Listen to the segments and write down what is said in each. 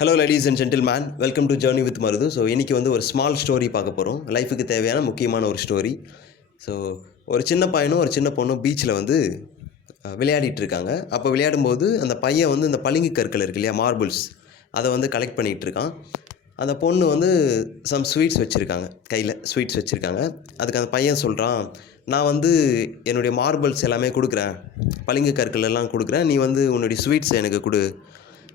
Hello ladies and gentlemen, welcome to journey with Marudhu. So இன்றைக்கி வந்து ஒரு ஸ்மால் ஸ்டோரி பார்க்க போகிறோம். லைஃபுக்கு தேவையான முக்கியமான ஒரு ஸ்டோரி. ஸோ ஒரு சின்ன பையனும் ஒரு சின்ன பொண்ணும் பீச்சில் வந்து விளையாடிட்டு இருக்காங்க. அப்போ விளையாடும்போது அந்த பையன் வந்து இந்த பளிங்கு கற்கள் இருக்கு இல்லையா, மார்பிள்ஸ், அதை வந்து கலெக்ட் பண்ணிகிட்டு இருக்கான். அந்த பொண்ணு வந்து சம் ஸ்வீட்ஸ் வச்சுருக்காங்க, கையில் ஸ்வீட்ஸ் வச்சுருக்காங்க. அதுக்கு அந்த பையன் சொல்கிறான், நான் வந்து என்னுடைய மார்பிள்ஸ் எல்லாமே கொடுக்குறேன், பளிங்கு கற்கள் எல்லாம் கொடுக்குறேன், நீ வந்து உன்னுடைய ஸ்வீட்ஸை எனக்கு கொடு,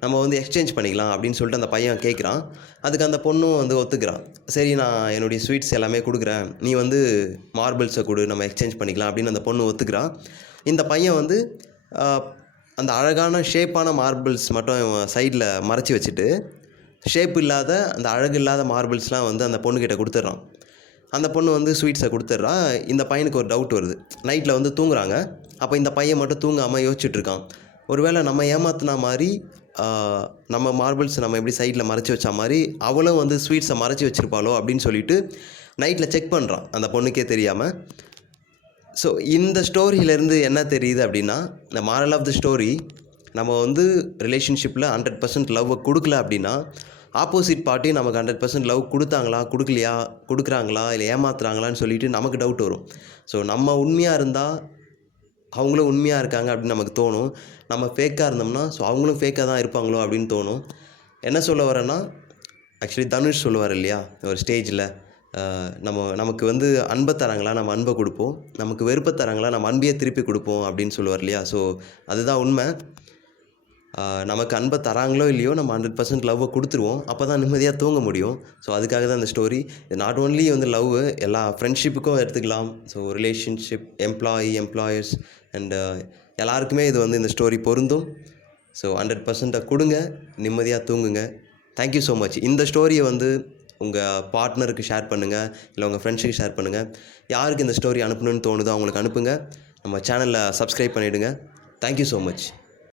நம்ம வந்து எக்ஸ்சேஞ்ச் பண்ணிக்கலாம் அப்படின்னு சொல்லிட்டு அந்த பையன் கேட்குறான். அதுக்கு அந்த பொண்ணும் வந்து ஒத்துக்கிறான். சரி, நான் என்னுடைய ஸ்வீட்ஸ் எல்லாமே கொடுக்குறேன், நீ வந்து மார்பிள்ஸை கொடு, நம்ம எக்ஸ்சேஞ்ச் பண்ணிக்கலாம் அப்படின்னு அந்த பொண்ணு ஒத்துக்கிறான். இந்த பையன் வந்து அந்த அழகான ஷேப்பான மார்பிள்ஸ் மட்டும் சைடில் மறைச்சி வச்சுட்டு, ஷேப் இல்லாத அந்த அழகு இல்லாத மார்பிள்ஸ்லாம் வந்து அந்த பொண்ணுக்கிட்ட கொடுத்துட்றான். அந்த பொண்ணு வந்து ஸ்வீட்ஸை கொடுத்துட்றா. இந்த பையனுக்கு ஒரு டவுட் வருது. நைட்டில் வந்து தூங்குறாங்க. அப்போ இந்த பையன் மட்டும் தூங்காமல் யோசிச்சுட்ருக்கான். ஒருவேளை நம்ம ஏமாத்தினா மாதிரி, நம்ம மார்பிள்ஸ் நம்ம எப்படி சைடில் மறைச்சி வச்சா மாதிரி அவளும் வந்து ஸ்வீட்ஸை மறைச்சி வச்சுருப்பாளோ அப்படின்னு சொல்லிட்டு நைட்டில் செக் பண்ணுறான், அந்த பொண்ணுக்கே தெரியாமல். ஸோ இந்த ஸ்டோரியிலேருந்து என்ன தெரியுது அப்படின்னா, இந்த மாரல் ஆஃப் த ஸ்டோரி, நம்ம வந்து ரிலேஷன்ஷிப்பில் 100% லவ்வை கொடுக்கல அப்படின்னா, ஆப்போசிட் பார்ட்டி நமக்கு 100% லவ் கொடுத்தாங்களா, கொடுக்கலையா, கொடுக்குறாங்களா, இல்லை ஏமாத்துறாங்களான்னு சொல்லிட்டு நமக்கு டவுட் வரும். ஸோ நம்ம உண்மையாக இருந்தால் அவங்களும் உண்மையாக இருக்காங்க அப்படின்னு நமக்கு தோணும். நம்ம ஃபேக்காக இருந்தோம்னா, ஸோ அவங்களும் ஃபேக்காக தான் இருப்பாங்களோ அப்படின்னு தோணும். என்ன சொல்ல வரேன்னா, ஆக்சுவலி தனுஷ் சொல்லுவார் இல்லையா ஒரு ஸ்டேஜில், நமக்கு வந்து அன்பை தராங்களா, நம்ம அன்பை கொடுப்போம், நமக்கு வெறுப்பை தராங்களா, நம்ம அன்பையே திருப்பி கொடுப்போம் அப்படின்னு சொல்லுவார் இல்லையா. ஸோ அதுதான் உண்மை. நமக்கு அன்பை தராங்களோ இல்லையோ, நம்ம 100% லவ்வை கொடுத்துருவோம். அப்போ தான் நிம்மதியாக தூங்க முடியும். ஸோ அதுக்காக தான் இந்த ஸ்டோரி. இது நாட் ஓன்லி வந்து லவ், எல்லா ஃப்ரெண்ட்ஷிப்புக்கும் எடுத்துக்கலாம். ஸோ ரிலேஷன்ஷிப், எம்ப்ளாயர்ஸ் அண்டு எல்லாருக்குமே இது வந்து இந்த ஸ்டோரி பொருந்தும். ஸோ 100% கொடுங்க, நிம்மதியாக தூங்குங்க. Thank you so much. இந்த ஸ்டோரியை வந்து உங்கள் பார்ட்னருக்கு ஷேர் பண்ணுங்கள், இல்லை உங்கள் ஃப்ரெண்ட்ஸுக்கு ஷேர் பண்ணுங்கள். யாருக்கு இந்த ஸ்டோரி அனுப்பணும்னு தோணுதோ அவங்களுக்கு அனுப்புங்க. நம்ம சேனலில் சப்ஸ்கிரைப் பண்ணிவிடுங்க. Thank you so much.